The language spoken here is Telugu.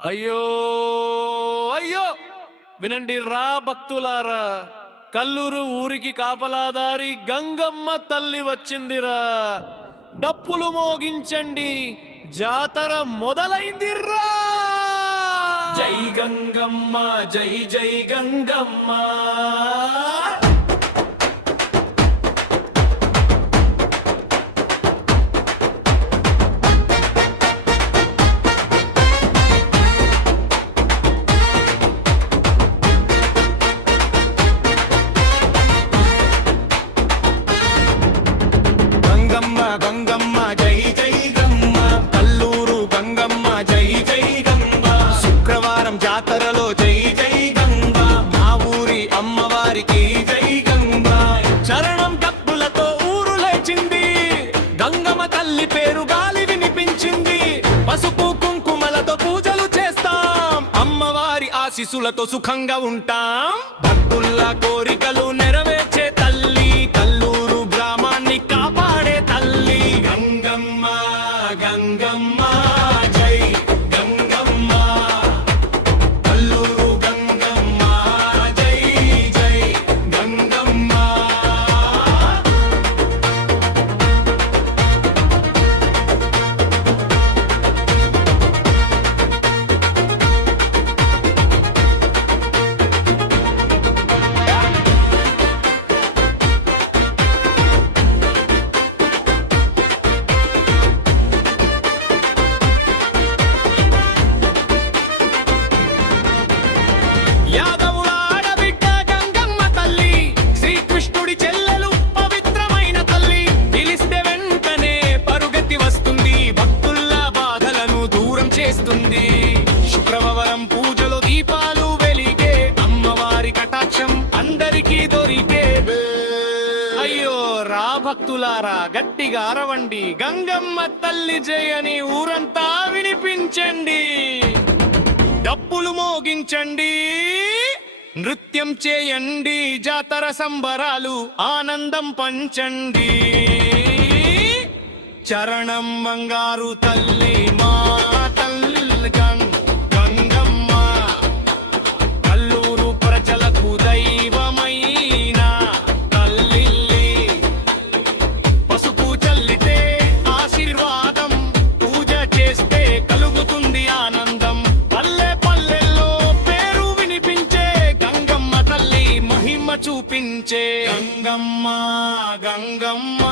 అయ్యో అయ్యో వినండి రా భక్తులారా, కల్లూరు ఊరికి కాపలాదారి గంగమ్మ తల్లి వచ్చిందిరా. డప్పులు మోగించండి, జాతర మొదలైందిరా. జై గంగమ్మ, జై జై గంగమ్మ. గంగమ్మ జై జై గమ్మ, కల్లూరు గంగమ్మ జై జై గంగ. శుక్రవారం జాతరలో జై జై గంగ, మా ఊరి అమ్మవారికి జై గంగ. చరణం డప్పులతో ఊరు లేచింది, గంగమ్మ తల్లి పేరు గాలి వినిపించింది. పసుపు కుంకుమలతో పూజలు చేస్తాం, అమ్మవారి ఆశీస్సులతో సుఖంగా ఉంటాం. భక్తుల కోరికలు నెరవేర్చే తల్లి, కల్లూరు గ్రామాన్ని కాపాడే తల్లి. గంగమ్మ గంగమ్మ జై గంగమ్మ, కల్లూరు గంగమ్మ జై జై గంగమ్మ. యాదవుల ఆడబిడ్డ గంగమ్మ తల్లి, శ్రీకృష్ణుడి చెల్లెలు పవిత్రమైన తల్లి. పిలిస్తే వెంటనే పరుగెత్తి వస్తుంది, భక్తుల బాధలను దూరం చేస్తుంది. శుక్రవారం పూజలో దీపాలు వెలిగే, అమ్మవారి కటాక్షం అందరికీ దొరికే. అయ్యో రా భక్తులారా, గట్టిగా అరవండి, గంగమ్మ తల్లి జై అని ఊరంతా వినిపించండి. డప్పులు మోగించండి, నృత్యం చేయండి, జాతర సంబరాలు ఆనందం పంచండి. చరణం బంగారు తల్లి, మా తల్లి గంగమ్మ, కల్లూరు ప్రజలకు దైవమైన తల్లి. పసుపు చల్లితే ఆశీర్వాదం, పూజ చేస్తే కలుగుతుంది ఆనందం. పల్లె పల్లెల్లో పేరు వినిపించే, గంగమ్మ తల్లి మహిమ చూపించే. గంగమ్మ గంగమ్మ